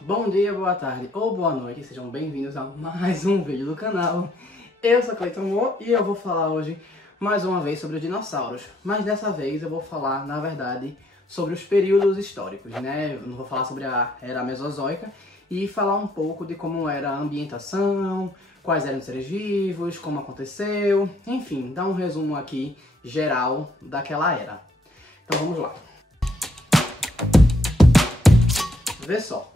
Bom dia, boa tarde ou boa noite, sejam bem-vindos a mais um vídeo do canal. Eu sou Cleiton Moore e eu vou falar hoje mais uma vez sobre os dinossauros. Mas dessa vez eu vou falar, na verdade, sobre os períodos históricos, né? Eu não vou falar sobre a Era Mesozoica e falar um pouco de como era a ambientação, quais eram os seres vivos, como aconteceu, enfim, dar um resumo aqui geral daquela era. Então vamos lá. Vê só.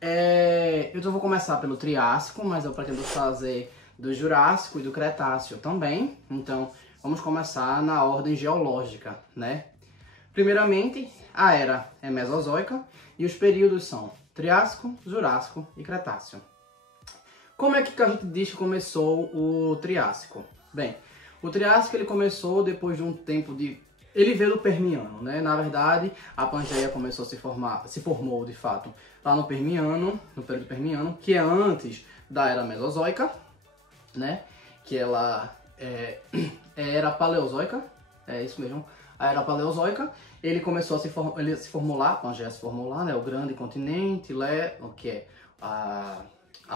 Eu vou começar pelo Triássico, mas eu pretendo fazer do Jurássico e do Cretáceo também. Então, vamos começar na ordem geológica, né? Primeiramente, a Era é Mesozoica e os períodos são Triássico, Jurássico e Cretáceo. Como é que a gente diz que começou o Triássico? Bem, o Triássico ele começou depois de um tempo de... Ele veio do Permiano, né? Na verdade, a Pangeia começou a se formou de fato lá no Permiano, no período Permiano, que é antes da Era Mesozoica, né? Que ela era Paleozoica, é isso mesmo, a Era Paleozoica. Ele começou a ele se formou lá, a Pangeia se formou lá, né? O grande continente, que é a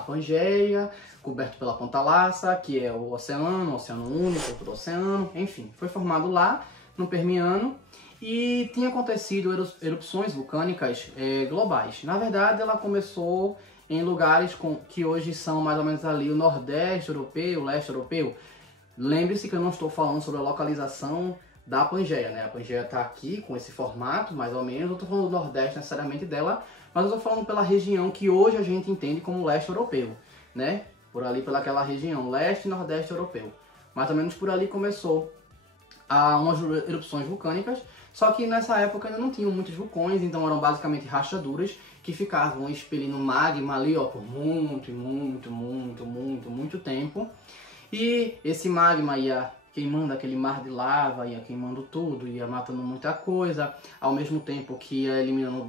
Pangeia, coberto pela Ponta Laça, que é o Oceano Único, outro oceano, enfim, foi formado lá no Permiano e tinha acontecido erupções vulcânicas globais. Na verdade, ela começou em lugares que hoje são mais ou menos ali o Nordeste europeu, o Leste europeu. Lembre-se que eu não estou falando sobre a localização da Pangeia, né? A Pangeia está aqui com esse formato, mais ou menos. Eu estou falando do Nordeste necessariamente dela, mas eu estou falando pela região que hoje a gente entende como Leste europeu, né? Por ali, pelaquela região, Leste e Nordeste europeu. Mais ou menos por ali começou a umas erupções vulcânicas, só que nessa época ainda não tinham muitos vulcões, então eram basicamente rachaduras que ficavam expelindo magma ali, ó, por muito tempo. E esse magma ia queimando aquele mar de lava, ia queimando tudo, ia matando muita coisa, ao mesmo tempo que ia eliminando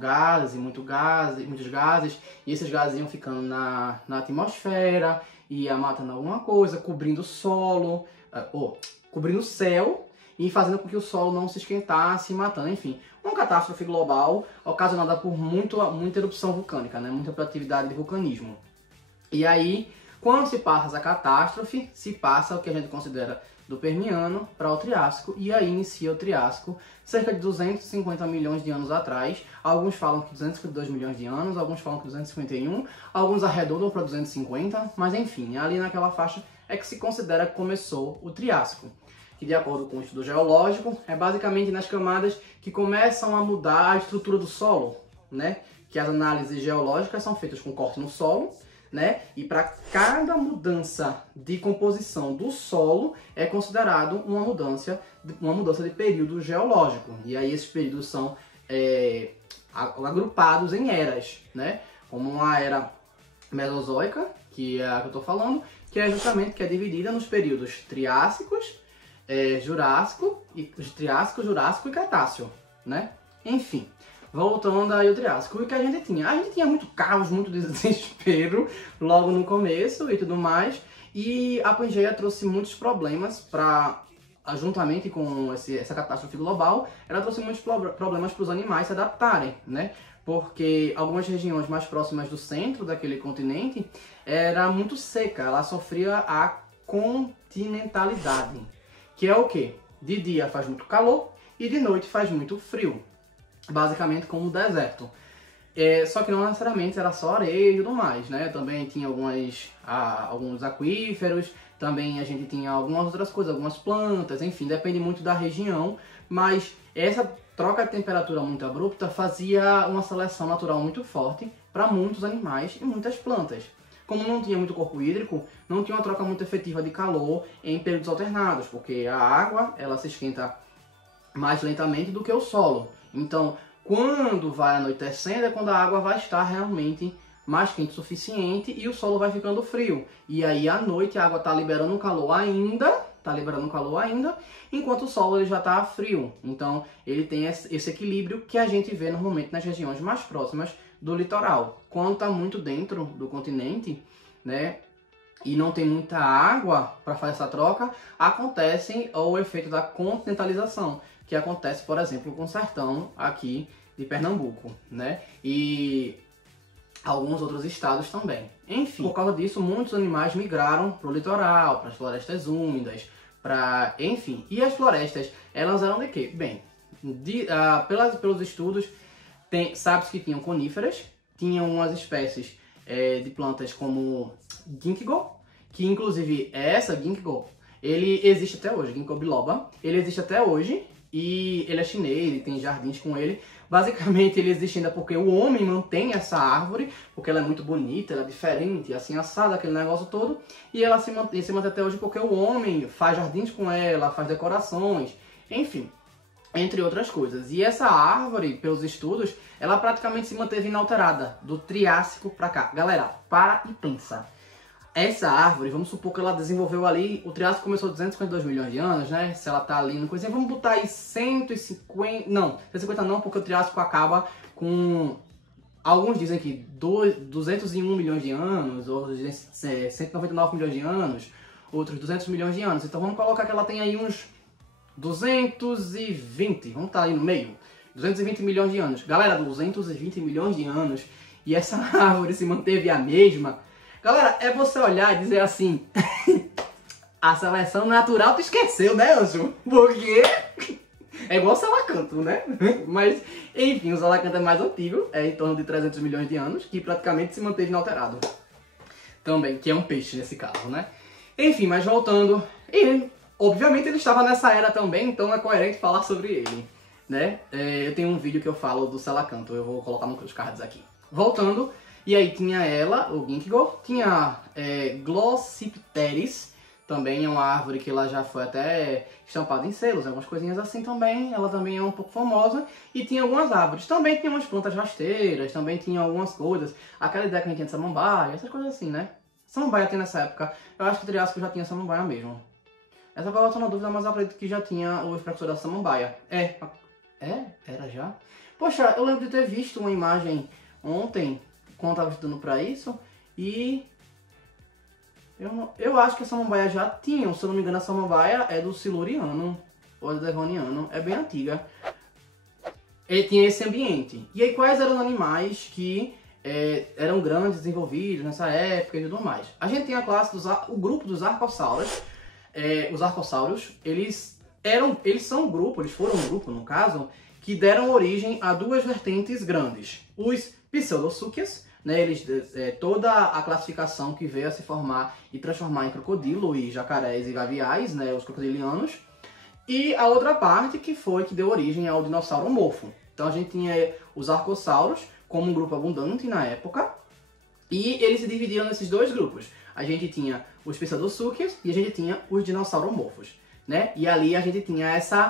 muitos gases, e esses gases iam ficando na atmosfera, ia matando alguma coisa, cobrindo o solo, cobrindo o céu, e fazendo com que o solo não se esquentasse e matando, enfim, uma catástrofe global ocasionada por muita erupção vulcânica, né? Muita atividade de vulcanismo. E aí, quando se passa essa catástrofe, se passa o que a gente considera do Permiano para o Triássico, e aí inicia o Triássico, cerca de 250 milhões de anos atrás. Alguns falam que 252 milhões de anos, alguns falam que 251, alguns arredondam para 250, mas enfim, ali naquela faixa é que se considera que começou o Triássico, que de acordo com o estudo geológico, é basicamente nas camadas que começam a mudar a estrutura do solo, né? Que as análises geológicas são feitas com corte no solo, né? E para cada mudança de composição do solo é considerado uma mudança de período geológico. E aí esses períodos são agrupados em eras, né? Como a era Mesozoica, que é a que eu estou falando, que é justamente que é dividida nos períodos Triássicos, Jurássico e Cretáceo, né? Enfim, voltando aí ao Triássico, o que a gente tinha? A gente tinha muito caos, muito desespero logo no começo e tudo mais, e a Pangeia trouxe muitos problemas juntamente com essa catástrofe global, ela trouxe muitos problemas para os animais se adaptarem, né? Porque algumas regiões mais próximas do centro daquele continente era muito seca, ela sofria a continentalidade, que é o que? De dia faz muito calor e de noite faz muito frio. Basicamente como um deserto. Só que não necessariamente era só areia e tudo mais, né? Também tinha alguns aquíferos, também a gente tinha algumas outras coisas, algumas plantas, enfim, depende muito da região, mas essa troca de temperatura muito abrupta fazia uma seleção natural muito forte para muitos animais e muitas plantas. Como não tinha muito corpo hídrico, não tinha uma troca muito efetiva de calor em períodos alternados, porque a água ela se esquenta mais lentamente do que o solo. Então, quando vai anoitecendo é quando a água vai estar realmente mais quente o suficiente e o solo vai ficando frio. E aí à noite a água está liberando calor ainda, enquanto o solo ele já está frio. Então, ele tem esse equilíbrio que a gente vê normalmente nas regiões mais próximas do litoral. Quando está muito dentro do continente, né, e não tem muita água para fazer essa troca, acontece o efeito da continentalização, que acontece, por exemplo, com o sertão aqui de Pernambuco, né? E alguns outros estados também. Enfim, por causa disso, muitos animais migraram para o litoral, para as florestas úmidas, enfim. E as florestas, elas eram de quê? Bem, pelos estudos, sabe-se que tinham coníferas, tinham umas espécies de plantas como ginkgo, que inclusive essa ginkgo, ele existe até hoje, Ginkgo biloba, ele existe até hoje, e ele é chinês, tem jardins com ele. Basicamente ele existe ainda porque o homem mantém essa árvore, porque ela é muito bonita, ela é diferente, assim assada, aquele negócio todo. E ela se mantém até hoje porque o homem faz jardins com ela, faz decorações, enfim, entre outras coisas. E essa árvore, pelos estudos, ela praticamente se manteve inalterada, do Triássico pra cá. Galera, para e pensa. Essa árvore, vamos supor que ela desenvolveu ali, o Triássico começou 252 milhões de anos, né? Se ela tá ali no coisinha, vamos botar aí 150, não, 150 não, porque o Triássico acaba com, alguns dizem que 201 milhões de anos, ou 199 milhões de anos, outros 200 milhões de anos. Então vamos colocar que ela tem aí uns 220, vamos estar aí no meio, 220 milhões de anos. Galera, 220 milhões de anos, e essa árvore se manteve a mesma. Galera, é você olhar e dizer assim, a seleção natural tu esqueceu, né, Anjo? Porque é igual o Salacanto, né? Mas, enfim, o Salacanto é mais antigo, é em torno de 300 milhões de anos, que praticamente se manteve inalterado. Também, que é um peixe nesse caso, né? Enfim, mas voltando, e obviamente ele estava nessa era também, então é coerente falar sobre ele, né? Eu tenho um vídeo que eu falo do Salacanto, eu vou colocar nos cards aqui. Voltando, e aí tinha ela, o ginkgo, tinha Glossipteris, também é uma árvore que ela já foi até estampada em selos, algumas coisinhas assim também, ela também é um pouco famosa. E tinha algumas árvores, também tinha umas plantas rasteiras, também tinha algumas coisas, aquela ideia que a gente tinha de samambaia, essas coisas assim, né? Samambaia tem nessa época, eu acho que o Triássico já tinha samambaia mesmo. Essa agora eu tô na dúvida, mas eu acredito que já tinha o precursor da samambaia. Era já? Poxa, eu lembro de ter visto uma imagem ontem, quando eu tava estudando pra isso, e eu acho que a samambaia já tinha, se eu não me engano a samambaia é do Siluriano, ou é do Devoniano, é bem antiga. E tinha esse ambiente. E aí quais eram os animais que eram grandes, desenvolvidos nessa época e tudo mais? A gente tem a classe o grupo dos arcossauros. Os arcossauros, eles são um grupo, eles foram um grupo no caso, que deram origem a duas vertentes grandes. Os Pseudosúquias, né, toda a classificação que veio a se formar e transformar em crocodilo e jacarés e gaviais, né, os crocodilianos. E a outra parte que deu origem ao dinossauromorfo. Então a gente tinha os arcossauros como um grupo abundante na época, e eles se dividiram nesses dois grupos. A gente tinha os Pseudosúquias e a gente tinha os dinossauромorfos, né? E ali a gente tinha esse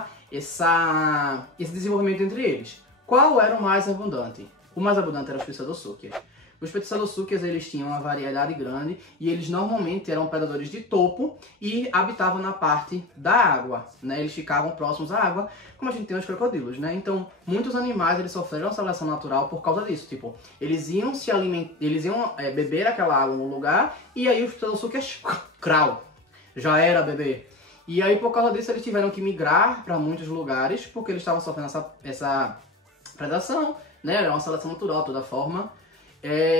desenvolvimento entre eles. Qual era o mais abundante? O mais abundante era os Pseudosúquias. Os Pseudosúquias, eles tinham uma variedade grande e eles normalmente eram predadores de topo e habitavam na parte da água, né? Eles ficavam próximos à água, como a gente tem os crocodilos, né? Então, muitos animais eles sofreram seleção natural por causa disso. Tipo, eles iam se alimentar, eles iam beber aquela água no lugar e aí os Pseudosúquias, crau, já era bebê. E aí, por causa disso, eles tiveram que migrar para muitos lugares porque eles estavam sofrendo essa predação, né? Era uma seleção natural de toda forma.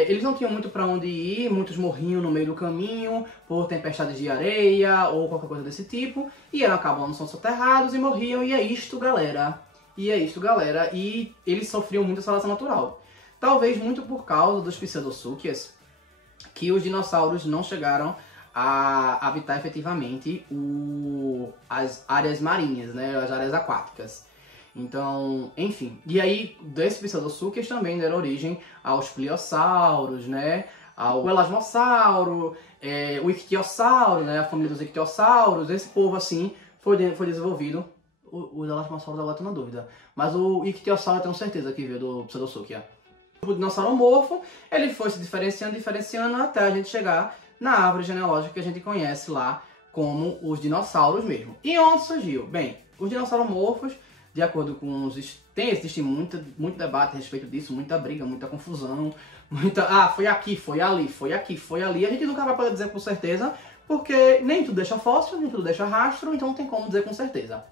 Eles não tinham muito para onde ir, muitos morriam no meio do caminho por tempestades de areia ou qualquer coisa desse tipo, e eram acabando sendo soterrados e morriam, e é isto, galera. E eles sofriam muito a seleção natural. Talvez muito por causa dos Pseudosúquias, que os dinossauros não chegaram a habitar efetivamente as áreas marinhas, né, as áreas aquáticas. Então, enfim. E aí, desses Pseudosúquias também deram origem aos pliossauros, né? Ao elasmossauro, o ictiosauro, né? A família dos ictiossauros. Esse povo, assim, foi desenvolvido. O elasmossauro agora tô na dúvida. Mas o ictiosauro eu tenho certeza que veio do Pseudosúquia. O dinossauromorfo, ele foi se diferenciando até a gente chegar na árvore genealógica que a gente conhece lá como os dinossauros mesmo. E onde surgiu? Bem, os dinossauромorfos, de acordo com existe muito debate a respeito disso, muita briga, muita confusão, foi aqui, foi ali, foi aqui, foi ali. A gente nunca vai poder dizer com certeza, porque nem tudo deixa fóssil, nem tudo deixa rastro, então não tem como dizer com certeza.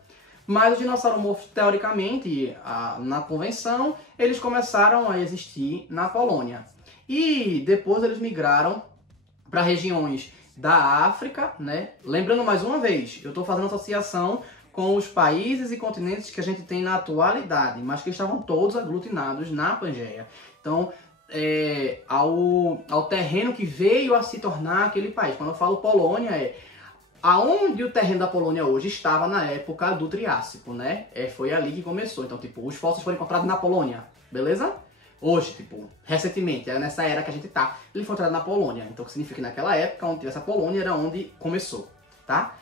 Mas os dinossauros, teoricamente, na convenção, eles começaram a existir na Polônia. E depois eles migraram para regiões da África, né? Lembrando mais uma vez, eu estou fazendo associação com os países e continentes que a gente tem na atualidade, mas que estavam todos aglutinados na Pangeia. Então, ao terreno que veio a se tornar aquele país. Quando eu falo Polônia, aonde o terreno da Polônia hoje estava na época do Triássico, né? Foi ali que começou. Então, tipo, os fósseis foram encontrados na Polônia, beleza? Hoje, tipo, recentemente, nessa era que a gente tá, ele foi encontrado na Polônia. Então, o que significa que naquela época, onde tivesse a Polônia, era onde começou, tá?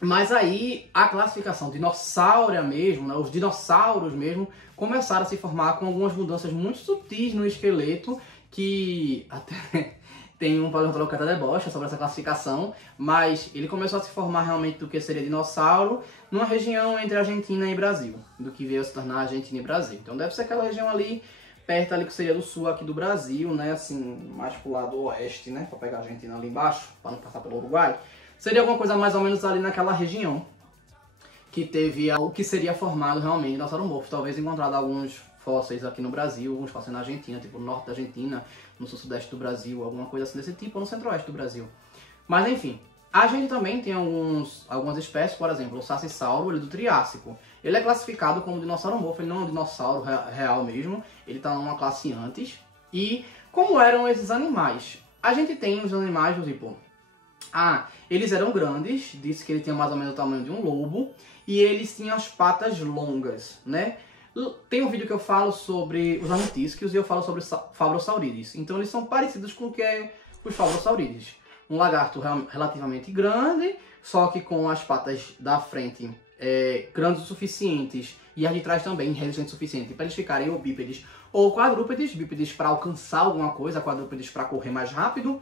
Mas aí, a classificação dinossáurea mesmo, né, os dinossauros mesmo, começaram a se formar com algumas mudanças muito sutis no esqueleto, que até tem um paleontólogo que até debocha sobre essa classificação, mas ele começou a se formar realmente do que seria dinossauro numa região entre Argentina e Brasil, do que veio a se tornar Argentina e Brasil. Então deve ser aquela região ali, perto ali que seria do sul aqui do Brasil, né, assim, mais pro lado oeste, né, para pegar a Argentina ali embaixo, para não passar pelo Uruguai. Seria alguma coisa mais ou menos ali naquela região que teve o que seria formado realmente dinossauro-morfo. Talvez encontrado alguns fósseis aqui no Brasil, alguns fósseis na Argentina, tipo no norte da Argentina, no sul-sudeste do Brasil, alguma coisa assim desse tipo, ou no centro-oeste do Brasil. Mas enfim, a gente também tem algumas espécies, por exemplo, o Sacissauro, ele é do Triássico. Ele é classificado como dinossauro-morfo, ele não é um dinossauro real mesmo, ele está numa classe antes. E como eram esses animais? A gente tem os animais do tipo... eles eram grandes, disse que ele tinha mais ou menos o tamanho de um lobo, e eles tinham as patas longas, né? Tem um vídeo que eu falo sobre os ornitisquios e eu falo sobre Fabrosaurídeos. Então eles são parecidos com o que é os Fabrosaurídeos. Um lagarto relativamente grande, só que com as patas da frente grandes o suficientes e as de trás também resistentes o suficiente para eles ficarem ou bípedes ou quadrúpedes, bípedes para alcançar alguma coisa, quadrúpedes para correr mais rápido,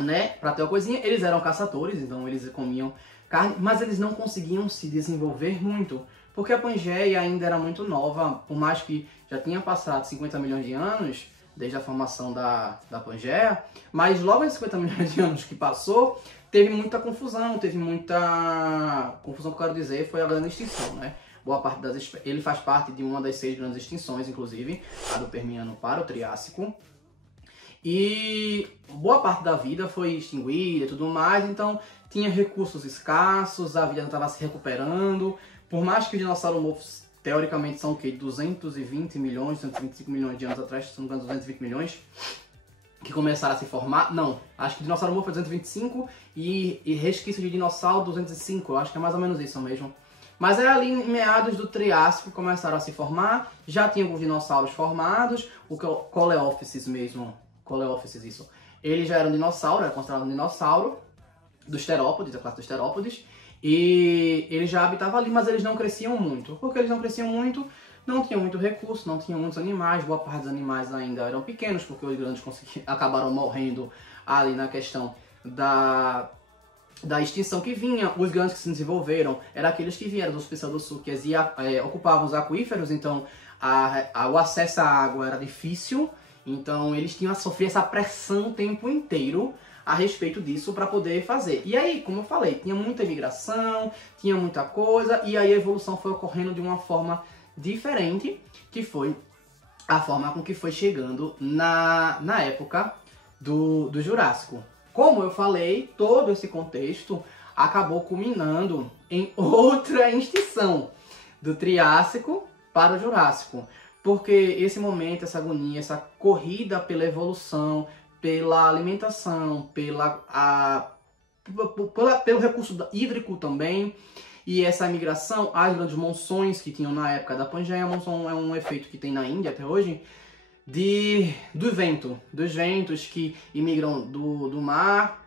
né, para ter uma coisinha. Eles eram caçadores, então eles comiam carne, mas eles não conseguiam se desenvolver muito, porque a Pangeia ainda era muito nova, por mais que já tinha passado 50 milhões de anos desde a formação da Pangeia, mas logo esses 50 milhões de anos que passou, teve muita confusão, que eu quero dizer foi a grande extinção, né? Boa parte ele faz parte de uma das 6 grandes extinções, inclusive, a do Permiano para o Triássico. E boa parte da vida foi extinguida e tudo mais, então tinha recursos escassos, a vida não estava se recuperando. Por mais que os dinossauros teoricamente são o quê? 220 milhões, 225 milhões de anos atrás, se não me engano 220 milhões, que começaram a se formar. Não, acho que o dinossauro morfo foi 225 e resquício de dinossauro 205, eu acho que é mais ou menos isso mesmo. Mas é ali em meados do Triássico que começaram a se formar, já tinha alguns dinossauros formados, o Coleópsis mesmo, isso. Ele já era um dinossauro, era considerado um dinossauro dos terópodes, da classe dos terópodes, e ele já habitava ali, mas eles não cresciam muito. Porque eles não cresciam muito, não tinham muito recurso, não tinham muitos animais, boa parte dos animais ainda eram pequenos, porque os grandes acabaram morrendo ali na questão da extinção que vinha. Os grandes que se desenvolveram eram aqueles que vieram dos pseudosúquias e ocupavam os aquíferos, então o acesso à água era difícil. Então eles tinham a sofrer essa pressão o tempo inteiro a respeito disso para poder fazer. E aí, como eu falei, tinha muita imigração, tinha muita coisa, e aí a evolução foi ocorrendo de uma forma diferente, que foi a forma com que foi chegando na época do Jurássico. Como eu falei, todo esse contexto acabou culminando em outra extinção, do Triássico para o Jurássico. Porque esse momento, essa agonia, essa corrida pela evolução, pela alimentação, pelo recurso hídrico também, e essa migração, as grandes monções que tinham na época da Pangeia. A monção é um efeito que tem na Índia até hoje, dos ventos que imigram do mar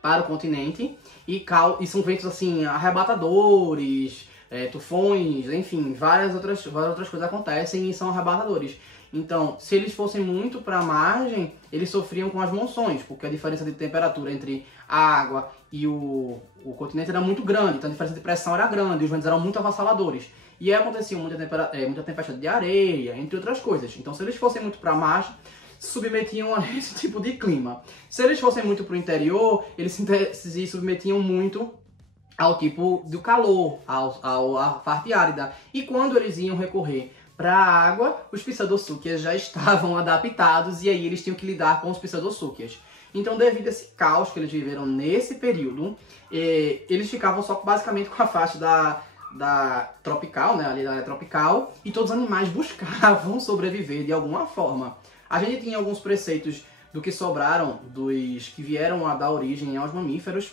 para o continente, e são ventos assim, arrebatadores, tufões, enfim, várias outras coisas acontecem e são arrebatadores. Então, se eles fossem muito para a margem, eles sofriam com as monções, porque a diferença de temperatura entre a água e o continente era muito grande, então a diferença de pressão era grande, os ventos eram muito avassaladores. E aí acontecia muita tempestade de areia, entre outras coisas. Então, se eles fossem muito para a margem, se submetiam a esse tipo de clima. Se eles fossem muito para o interior, eles se submetiam muito ao tipo do calor, à parte árida. E quando eles iam recorrer para a água, os Pissadossuquias já estavam adaptados e aí eles tinham que lidar com os Pissadossuquias. Então, devido a esse caos que eles viveram nesse período, eles ficavam só basicamente com a faixa da tropical, né, ali da área tropical, e todos os animais buscavam sobreviver de alguma forma. A gente tinha alguns preceitos do que sobraram dos que vieram a dar origem aos mamíferos,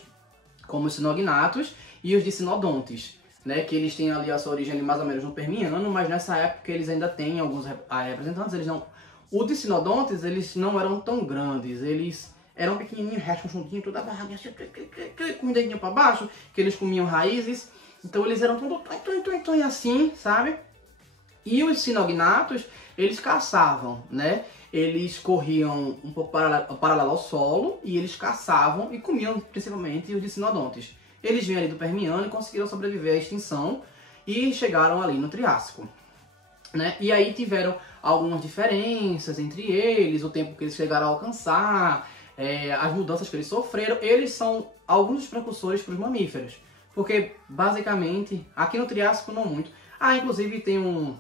como os sinognatos e os dicinodontes, né, que eles têm ali a sua origem ali mais ou menos no Permiano, mas nessa época eles ainda têm alguns representantes. Eles não... O dicinodontes, eles não eram tão grandes, eles eram pequenininhos, restam juntinho, toda a barriga assim, com o dedinho para baixo, que eles comiam raízes. Então eles eram tudo assim, sabe? E os sinognatos, eles caçavam, né? Eles corriam um pouco paralelo ao solo e eles caçavam e comiam principalmente os dicinodontes. Eles vêm ali do Permiano e conseguiram sobreviver à extinção e chegaram ali no Triássico, né? E aí tiveram algumas diferenças entre eles, o tempo que eles chegaram a alcançar, as mudanças que eles sofreram. Eles são alguns dos precursores para os mamíferos, porque basicamente, aqui no Triássico não muito. Inclusive tem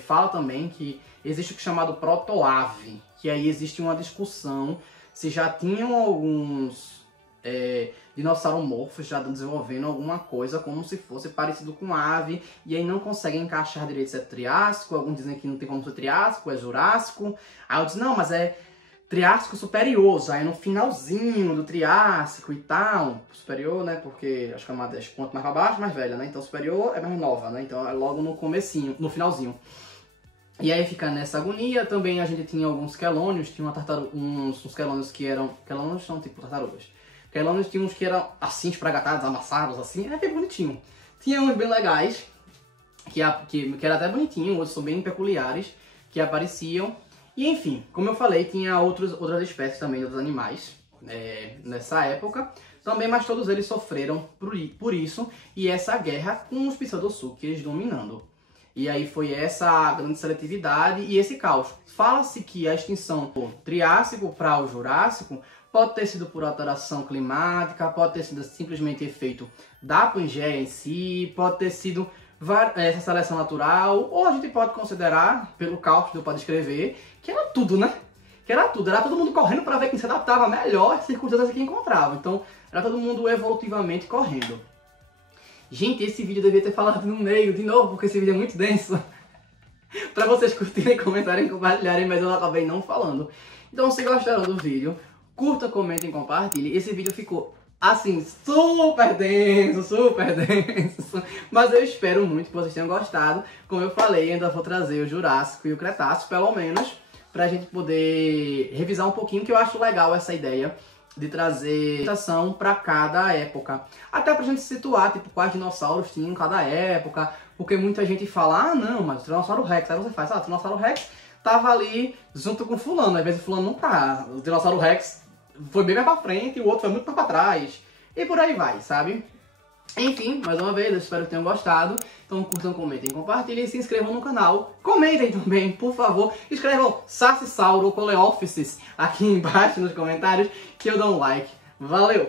fala também que existe o que é chamado protoave, que aí existe uma discussão se já tinham alguns dinossauromorfos já desenvolvendo alguma coisa como se fosse parecido com ave, e aí não conseguem encaixar direito se é Triássico. Alguns dizem que não tem como ser Triássico, é Jurássico. Aí eu disse, não, mas é Triássico superior, já é no finalzinho do Triássico e tal. Superior, né, porque as camadas quanto mais pra baixo, mais velha, né, então superior é mais nova, né, então é logo no comecinho, no finalzinho. E aí fica nessa agonia. Também a gente tinha alguns quelônios, tinha uns quelônios que eram... Quelônios são tipo tartarugas. Quelônios tinha uns que eram assim, espragatados, amassados, assim, era bem bonitinho. Tinha uns bem legais, que era até bonitinho, outros são bem peculiares, que apareciam. E enfim, como eu falei, tinha outras espécies também, outros animais, nessa época. Também, mas todos eles sofreram por isso, e essa guerra com os Pissadossuquias dominando. E aí foi essa grande seletividade e esse caos. Fala-se que a extinção do Triássico para o Jurássico pode ter sido por alteração climática, pode ter sido simplesmente efeito da Pangeia em si, pode ter sido essa seleção natural, ou a gente pode considerar, pelo caos que deu para descrever, que era tudo, né? Que era tudo, era todo mundo correndo para ver quem se adaptava melhor às circunstâncias que encontrava. Então, era todo mundo evolutivamente correndo. Gente, esse vídeo eu devia ter falado no meio de novo, porque esse vídeo é muito denso. Pra vocês curtirem, comentarem, compartilharem, mas eu acabei não falando. Então, se gostaram do vídeo, curta, comentem, compartilhem. Esse vídeo ficou, assim, super denso, mas eu espero muito que vocês tenham gostado. Como eu falei, ainda vou trazer o Jurássico e o Cretáceo, pelo menos, pra gente poder revisar um pouquinho, que eu acho legal essa ideia de trazer citação para cada época. Até pra gente se situar, tipo, quais dinossauros tinham em cada época, porque muita gente fala, não, mas o Tiranossauro Rex, aí você faz, o Tiranossauro Rex tava ali junto com fulano, às vezes o fulano não tá. O Tiranossauro Rex foi bem mais pra frente e o outro foi muito mais pra trás. E por aí vai, sabe? Enfim, mais uma vez, eu espero que tenham gostado. Então curtam, comentem, compartilhem e se inscrevam no canal. Comentem também, por favor. Escrevam Sacisauro ou Coleópsis aqui embaixo nos comentários, que eu dou um like. Valeu!